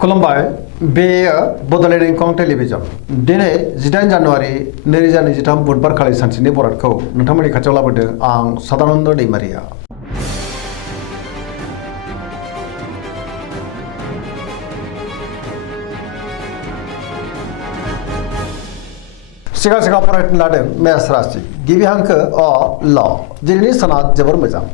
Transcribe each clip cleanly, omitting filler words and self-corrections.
खुलुमबाय बेयो बड'लेण्ड इंखं टेलिभिजन दिनै 18 जानुवारि 2023 बुधबार खालि सानसेनि बरादखौ नोंथांमोननि खाथियाव लाबोदों आं सदानन्द दैमारिया। सिगां फरायनो लादों मेष राशि गिबि हांखो अ ल दिनैनि साना जोबोर मोजां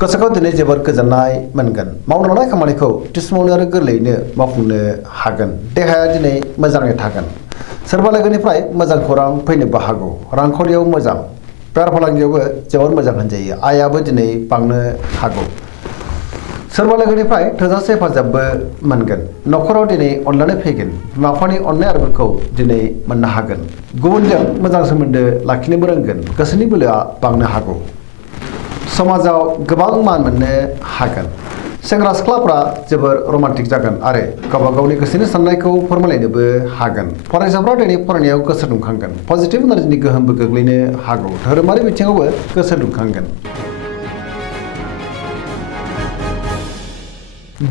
गोसोखौ दिनै जोबोर गोजोननाय मोनगोन मावनो लानाय खामानिखौ थि समावनो आरो गोरलैयैनो मावफुंनो हागोन देहाया दिनै मोजाङै थागोन सोरबा लोगोनिफ्राय मोजां खौरां फैनोबो हागौ रांखावरियाव मोजां बेफार फालांगियावबो जोबोर मोजां होनजायो आयाबो दिनै बांनो हागौ सोरबा लोगोनिफ्राय थोजासे हेफाजाबबो मोनगोन न'खराव दिनै अनलायनाय फैगोन बिमा बिफानि अननाय आरोफोरखौ दिनै मोननो हागोन गुबुनजों मोजां सोमोन्दो लाखिनोबो रोंगोन गोसोनि बोलोआ बांनो हागौ समाजाव गोबां मान मोननो हागोन सेंग्रा सिख्लाफ्रा जोबोर रमान्टिक जागोन आरो गावबा गावनि गोसोनि साननायखौ फोरमायलायनोबो हागोन फरायसाफ्रा दिनै फरायनायाव गोसो दुंखांगोन पजिटिभ एनार्जिनि गोहोमबो गोग्लैनो हागौ धोरोमारि बिथिङावबो गोसो दुंखांगोन।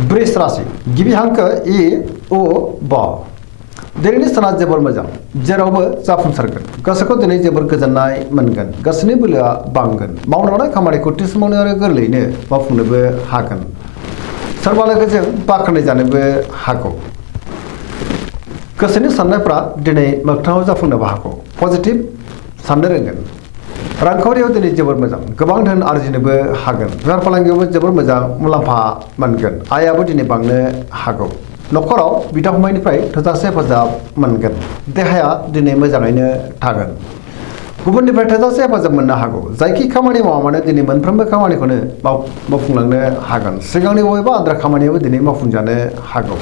वृष राशि गिबि हांखो इ उ ब दिनैनि साना जोबोर मोजां जेरावबो जाफुंसारगोन गोसोखौ दिनै जोबोर गोजोननाय मोनगोन गोसोनि बोलोआ बांगोन मावनो लानाय खामानिखौ थि समावनो आरो गोरलैयैनो मावफुंनोबो हागोन सोरबा लोगोजों बाख्नाय जानोबो हागौ गोसोनि साननायफ्रा दिनै मोगथाङाव जाफुंनोबो हागौ पजिटिभ साननो रोंगोन रांखावरियाव दिनै जोबोर मोजां गोबां धोन आरजिनोबो हागोन बेफार फालांगियावबो जोबोर मोजां मुलाम्फा मोनगोन आयाबो दिनै बांनो हागौ न'खराव बिदा फंबायनिफ्राय थोजासे हेफाजाब मोनगोन देहाया दिनै मोजाङैनो थागोन गुबुननिफ्राय थोजासे हेफाजाब मोननो हागौ जायखि खामानि मावा मानो दिनै मोनफ्रोमबो खामानिखौनो मावफुंलांनो हागोन सिगांनि बबेबा आद्रा खामानियाबो दिनै मावफुंजानो हागौ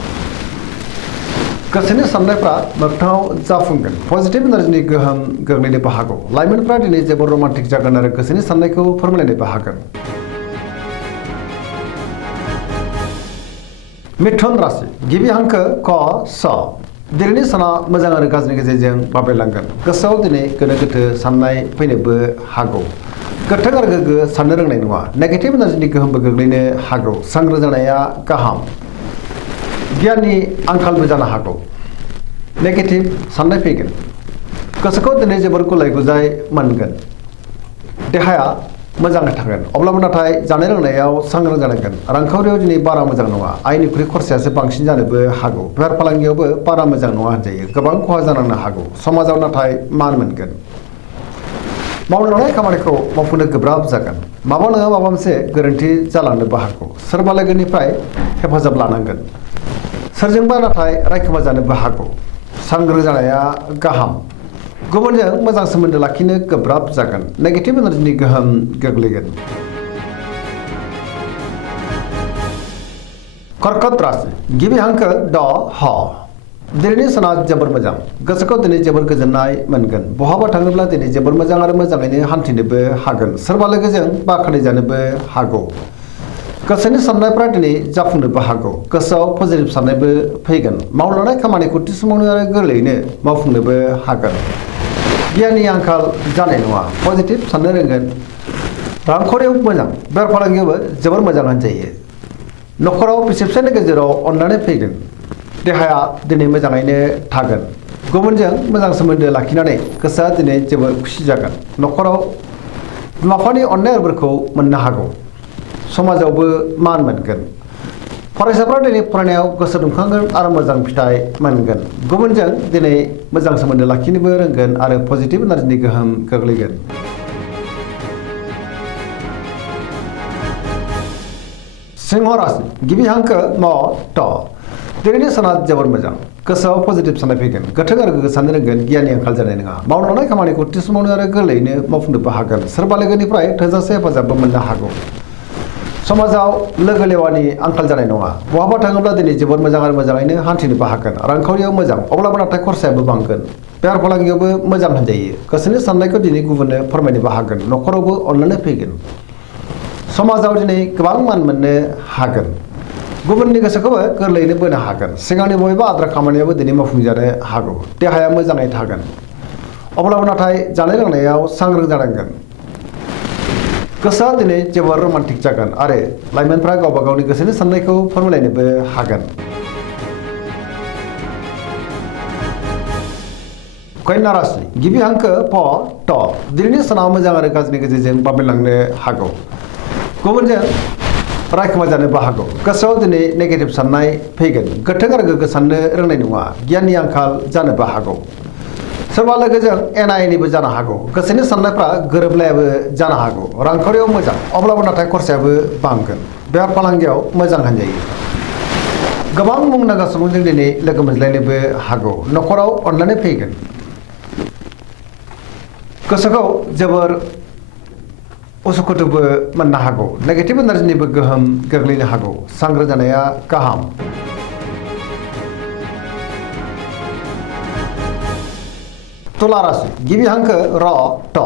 गोसोनि साननायफ्रा मोगथाङाव जाफुंगोन पजिटिभ एनार्जिनि गोहोम गोग्लैनोबो हागौ लाइमोनफ्रा दिनै जोबोर रमान्टिक जागोन आरो गोसोनि साननायखौ फोरमायलायनोबो हागोन। मिथुन राशि गिबि हांखो क स दिनैनि साना मोजां आरो गाज्रिनि गेजेरजों बाबेरलांगोन गोसोआव दिनै गोनो गोथो साननाय फैनोबो हागौ गोथों आरो गोग्गो साननो रोंनाय नङा नेगेटिभ एनार्जिनि गोहोमबो गोग्लैनो हागौ सांग्रां जानाया गाहाम गियाननि आंखालबो जानो हागौ नेगेटिभ साननाय फैगोन गोसोखौ दिनै जोबोर गुलाय गुजाय मोनगोन देहाया मोजाङै थागोन अब्लाबो नाथाय जानाय लोंनायाव सांग्रां जानांगोन रांखावरियाव दिनै बारा मोजां नङा आयनिख्रुइ खरसायासो बांसिन जानोबो हागौ बेफार फालांगियावबो बारा मोजां नङा होनजायो गोबां खहा जानांनो हागौ समाजाव नाथाय मान मोनगोन मावनो लानाय खामानिखौ मावफुंनो गोब्राब जागोन माबा नङा माबा मोनसे गोरोन्थि जालांनोबो हागौ सोरबा लोगोनिफ्राय हेफाजाब लानांगोन सोरजोंबा नाथाय रायखोमा जानोबो हागौ सांग्रां जानाया गाहाम गुबुनजों मोजां सोमोन्दो लाखिनो गोब्राब जागोन नेगेटिभ एनार्जिनि गोहोम गोग्लैगोन। कर्कट राशि गिबि हांखो ड ह दिनैनि साना जोबोर मोजां गोसोखौ दिनै जोबोर गोजोननाय मोनगोन बहाबा थाङोब्ला दिनै जोबोर मोजां आरो मोजाङैनो हान्थिनोबो हागोन सोरबा लोगोजों बाख्नाय जानोबो हागौ गोसोनि साननायफ्रा दिनै जाफुंनोबो हागौ गोसोआव पजिटिभ साननायबो फैगोन मावनो लानाय खामानिखौ थि समावनो आरो गोरलैयैनो मावफुंनोबो हागोन गियाननि आंखाल जानाय नङा पजिटिभ साननो रोंगोन रांखावरियाव मोजां बेफार फालांगियावबो जोबोर मोजां होनजायो न'खराव बिसि फिसायनि गेजेराव अननानै फैगोन देहाया दिनै मोजाङैनो थागोन गुबुनजों मोजां सोमोन्दो लाखिनानै गोसोआ दिनै जोबोर खुसि जागोन न'खराव बिमा बिफानि अननायफोरखौ मोननो हागौ समाजावबो मान मोनगोन फरायसाफ्रा दिनै फरायनायाव गोसो दुंखांगोन आरो मोजां फिथाइ मोनगोन गुबुनजों दिनै मोजां सोमोन्दो लाखिनोबो रोंगोन आरो पजिटिभ एनार्जिनि गोहोम गोग्लैगोन। सिंह राशि गिबि हांखो म ट दिनैनि साना जोबोर मोजां गोसोआव पजिटिभ साननाय फैगोन गोथों आरो गोग्गो साननो रोंगोन गियाननि आंखाल जानाय नङा मावनो लानाय खामानिखौ थि समावनो आरो गोरलैयैनो मावफुंनोबो हागोन सोरबा लोगोनिफ्राय थोजासे हेफाजाबबो मोननो हागौ समाजाव लोगो लेवानि आंखाल जानाय नङा बहाबा थाङोब्ला दिनै जोबोर मोजां आरो मोजाङैनो हान्थिनोबो हागोन रांखावरियाव मोजां अब्लाबो नाथाय खरसायाबो बांगोन बेफार फालांगियावबो मोजां होनजायो गोसोनि साननायखौ दिनै गुबुननो फोरमायनोबो हागोन न'खरावबो अनलायनाय फैगोन समाजाव दिनै गोबां मान मोननो हागोन गुबुननि गोसोखौबो गोरलैयैनो बोनो हागोन सिगांनि बबेबा आद्रा खामानियाबो दिनै मावफुंजानो हागौ देहाया मोजाङै थागोन अब्लाबो नाथाय जानाय लोंनायाव सांग्रां जानांगोन गोसोआ दिनै जोबोर रमान्टिक जागोन आरो लाइमोनफ्रा गावबा गावनि गोसोनि साननायखौ फोरमायलायनोबो हागोन कन्या राशि गिबि हांखो प ट दिनैनि सानाव मोजां आरो गाज्रिनि गेजेरजों बाबेनलांनो हागौ गुबुनजों रायखोमा जानोबो हागौ गोसोआव दिनै नेगेटिभ साननाय फैगोन गोथों आरो गोग्गो साननो रोंनाय नङा गियाननि आंखाल जानोबो हागौ सोरबा लोगोजों एना एनिबो जानो हागौ गोसोनि साननायफ्रा गोरोबलायाबो जानो हागौ रांखावरियाव मोजां अब्लाबो नाथाय खरसायाबो बांगोन बेफार फालांगियाव मोजां होनजायो गोबां मुंदांखा सुबुंजों दिनै लोगो मोनज्लायनोबो हागौ न'खराव अनलायनाय फैगोन गोसोखौ जोबोर उसुखुथुबो मोननो हागौ नेगेटिभ एनार्जिनिबो गोहोम गोग्लैनो हागौ सांग्रां जानाया गाहाम तुला राशि गिबि हांखो र ट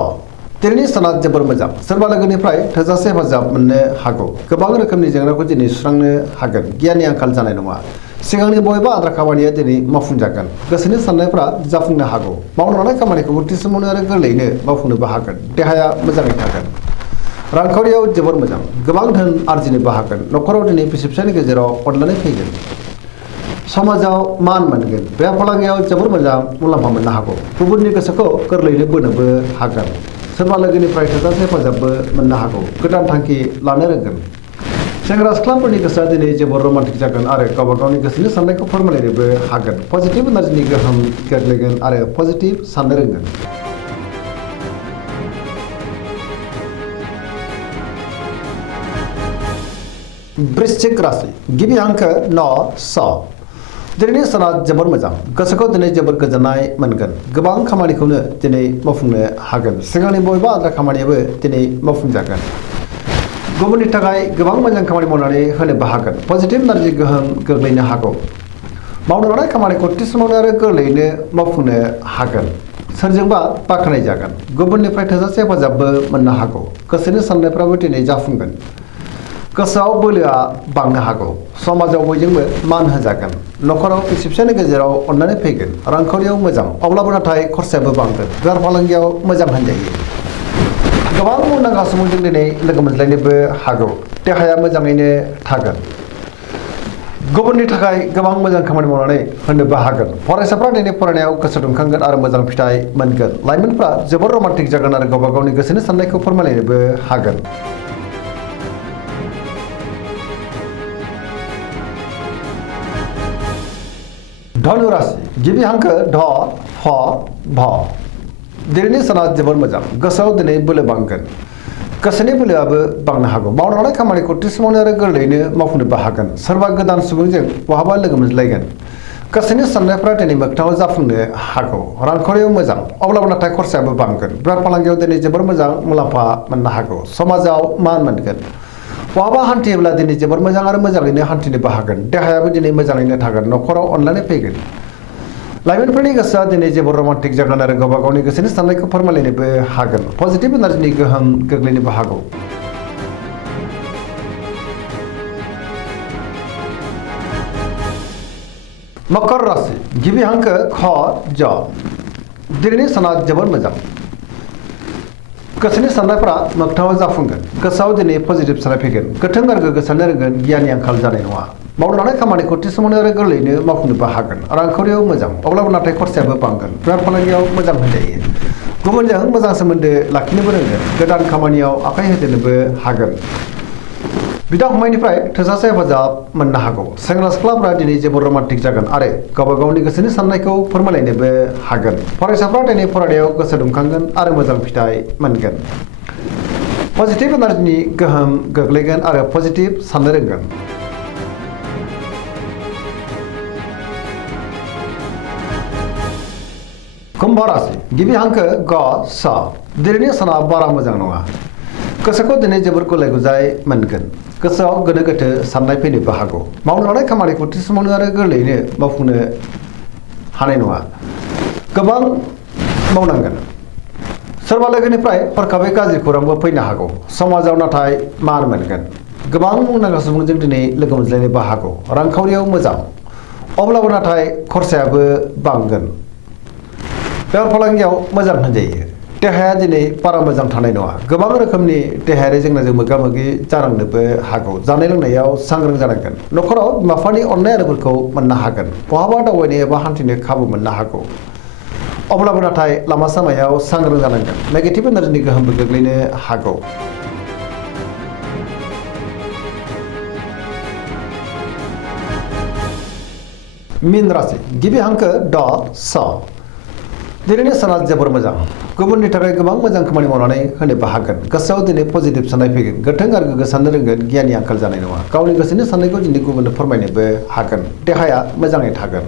दिनैनि साना जोबोर मोजां सोरबा लोगोनिफ्राय थोजासे हेफाजाब मोननो हागौ गोबां रोखोमनि जेंनाखौ दिनै सुस्रांनो हागोन गियाननि आंखाल जानाय नङा सिगांनि बबेबा आद्रा खामानिया दिनै मावफुंजागोन गोसोनि साननायफ्रा जाफुंनो हागौ मावनो लानाय खामानिखौ थि समावनो आरो गोरलैयैनो मावफुंनोबो हागोन देहाया मोजाङै थागोन रांखावरियाव जोबोर मोजां गोबां धोन आरजिनोबो हागोन न'खराव दिनै बिसि फिसायनि गेजेराव अनलायनाय फैगोन समाजाव मान मोनगोन बेफार फालांगियाव जोबोर मोजां मुलाम्फा मोननो हागौ गुबुननि गोसोखौ गोरलैयैनो बोनोबो हागोन सोरबा लोगोनिफ्राय थोजासे हेफाजाबबो मोननो हागौ गोदान थांखि लानो रोंगोन सेंग्रा सिख्लाफोरनि गोसोआ दिनै जोबोर रमान्टिक जागोन आरो गावबा गावनि गोसोनि साननायखौ फोरमायलायनोबो हागोन पजिटिभ एनार्जिनि गोहोम गोग्लैगोन आरो पजिटिभ साननो रोंगोन वृश्चिक राशि गिबि हांखो न स दिनैनि साना जोबोर मोजां गोसोखौ दिनै जोबोर गोजोननाय मोनगोन गोबां खामानिखौनो दिनै मावफुंनो हागोन सिगांनि बबेबा आद्रा खामानियाबो दिनै मावफुंजागोन गुबुननि थाखाय गोबां मोजां खामानि मावनानै होनोबो हागोन पजिटिभ एनार्जि गोहोम गोग्लैनो हागौ मावनो लानाय खामानिखौ थि समावनो आरो गोरलैयैनो मावफुंनो हागोन सोरजोंबा बाख्नाय जागोन गुबुननिफ्राय थोजासे हेफाजाबबो मोननो हागौ गोसोनि साननायफ्राबो दिनै जाफुंगोन गोसोआव बोलोआ बांनो हागौ समाजाव बयजोंबो मान होजागोन न'खराव बिसि फिसायनि गेजेराव अनलायनाय फैगोन रांखावरियाव मोजां अब्लाबो नाथाय खरसायाबो बांगोन बेफार फालांगियाव मोजां होनजायो गोबां मुंदांखा सुबुंजों दिनै लोगो मोनज्लायनोबो हागौ देहाया मोजाङैनो थागोन गुबुननि थाखाय गोबां मोजां खामानि मावनानै होनोबो हागोन फरायसाफ्रा दिनै फरायनायाव गोसो दुंखांगोन आरो मोजां फिथाइ मोनगोन लाइमोनफ्रा जोबोर रमान्टिक जागोन आरो गावबा गावनि गोसोनि साननायखौ फोरमायलायनोबो हागोन धनु राशि गिबि हांखो ढ फ भ दिनैनि साना जोबोर मोजां गोसोआव दिनै बोलो बांगोन गोसोनि बोलोआबो बांनो हागौ मावनो लानाय खामानिखौ थि समावनो आरो गोरलैयैनो मावफुंनोबो हागोन सोरबा गोदान सुबुंजों बहाबा लोगो मोनज्लायगोन गोसोनि साननायफ्रा दिनै मोगथाङाव जाफुंनो हागौ रांखावरियाव मोजां अब्लाबो नाथाय खरसायाबो बांगोन बेफार फालांगियाव दिनै जोबोर मोजां मुलाम्फा मोननो हागौ समाजाव मान मोनगोन बहाबा हान्थियोब्ला दिनै जोबोर मोजां आरो मोजाङैनो हान्थिनोबो हागोन देहायाबो दिनै मोजाङैनो थागोन न'खराव अनलायनाय फैगोन लाइमोनफोरनि गोसोआ दिनै जोबोर रमान्टिक जागोन आरो गावबा गावनि गोसोनि साननायखौ फोरमायलायनोबो हागोन पजिटिभ एनार्जिनि गोहोम गोग्लैनोबो हागौ मकर राशि गिबि हांखो ख ज दिनैनि साना जोबोर मोजां गोसोनि साननायफ्रा मोगथाङाव जाफुंगोन गोसोआव दिनै पजिटिभ साननाय फैगोन गोथों आरो गोग्गो साननो रोंगोन गियाननि आंखाल जानाय नङा मावनो लानाय खामानिखौ थि समावनो आरो गोरलैयैनो मावफुंनोबो हागोन रांखावरियाव मोजां अब्लाबो नाथाय खरसायाबो बांगोन बेफार फालांगियाव मोजां होनजायो गुबुनजों मोजां सोमोन्दो लाखिनोबो रोंगोन गोदान खामानियाव आखाइ होदेरनोबो हागोन बिदा फंबायनिफ्राय थोजासे हेफाजाब मोननो हागौ सेंग्रा सिख्लाफ्रा दिनै जोबोर रमान्टिक जागोन आरो गावबा गावनि गोसोनि साननायखौ फोरमायलायनोबो हागोन फरायसाफ्रा दिनै फरायनायाव गोसो दुंखांगोन आरो मोजां फिथाइ मोनगोन पजिटिभ एनार्जिनि गोहोम गोग्लैगोन आरो पजिटिभ साननो रोंगोन कुम्भ राशि गिबि हांखो ग स दिनैनि साना बारा मोजां नङा गोसोखौ दिनै जोबोर गुलाय गुजाय मोनगोन गोसोआव गोनो गोथो साननाय फैनोबो हागौ मावनो लानाय खामानिखौ थि समावनो आरो गोरलैयैनो मावफुंनो हानाय नङा गोबां मावनांगोन सोरबा लोगोनिफ्राय हरखाबै गाज्रि खौरांबो फैनो हागौ समाजाव नाथाय मान मोनगोन गोबां मुंदांखा सुबुंजों दिनै लोगो मोनज्लायनोबो हागौ रांखावरियाव मोजां अब्लाबो नाथाय खरसायाबो बांगोन बेफार फालांगियाव मोजां होनजायो देहाया दिनै बारा मोजां थानाय नङा गोबां रोखोमनि देहायारि जेंनाजों मोगा मोगि जानांनोबो हागौ जानाय लोंनायाव सांग्रां जानांगोन न'खराव बिमा बिफानि अननाय आरोफोरखौ मोननो हागोन बहाबा दावबायनो एबा हान्थिनो खाबु मोननो हागौ अब्लाबो नाथाय लामा सामायाव सांग्रां जानांगोन नेगेटिभ एनार्जिनि गोहोमबो गोग्लैनो हागौ। मीन राशि गिबि हांखो ड स दिनैनि साना जोबोर मोजां गुबुननि थाखाय गोबां मोजां खामानि मावनानै होनोबो हागोन गोसोआव दिनै पजिटिभ साननाय फैगोन गोथों आरो गोग्गो साननो रोंगोन गियाननि आंखाल जानाय नङा गावनि गोसोनि साननायखौ दिनै गुबुननो फोरमायनोबो हागोन देहाया मोजाङै थागोन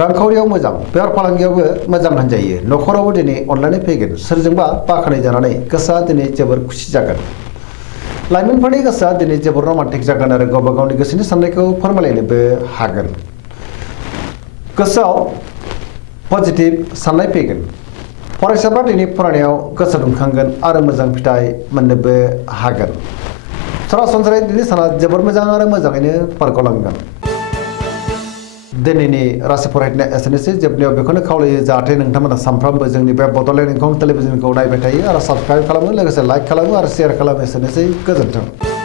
रांखावरियाव मोजां बेफार फालांगियावबो मोजां होनजायो न'खरावबो दिनै अनलायनाय फैगोन सोरजोंबा बाखनाय जानानै गोसोआ दिनै जोबोर खुसि जागोन लाइमोनफोरनि गोसोआ दिनै जोबोर रमान्टिक जागोन आरो गावबा गावनि गोसोनि साननायखौ फोरमायलायनोबो हागोन गोसोआव पजिटिभ साननाय फैगोन फरायसाफ्रा दिनै फरायनायाव गोसो दुंखांगोन आरो मोजां फिथाइ मोननोबो हागोन सरासनस्रायै दिनै साना जोबोर मोजां आरो मोजाङैनो बारग'लांगोन दिनैनि राशि फरायनाया एसेनोसै जोबनायाव बेखौनो खावलायो जाहाथे नोंथांमोना सानफ्रोमबो जोंनि बे बड'लेण्ड इंखं टेलिभिजनखौ नायबाय थायो आरो साबस्क्राइब खालामो लोगोसे लाइक खालामो आरो शेयार खालामो एसेनोसै गोजोन्थों।